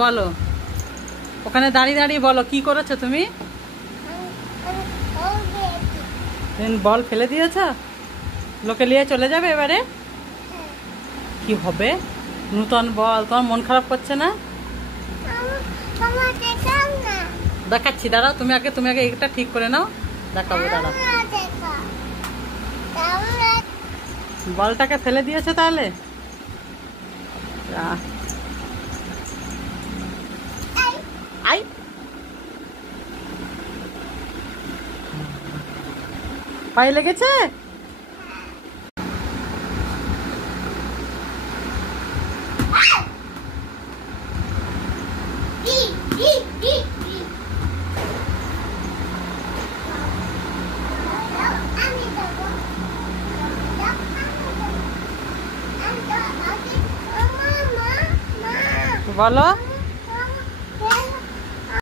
বলো, ওখানে দাঁড়িয়ে দাঁড়িয়ে বলো কি করেছো তুমি? বল ফেলে দিয়েছ, লোকে নিয়ে চলে যাবে এবারে? কি হবে? নূতন বল, তোমার মন খারাপ করছে না? দেখাচ্ছি, দাঁড়াও, তুমি আগে এটা ঠিক করে নাও, দেখাবো, দাঁড়াও। বলটাকে ফেলে দিয়েছো তাহলে? আই, পায়ে লেগেছে? বলো।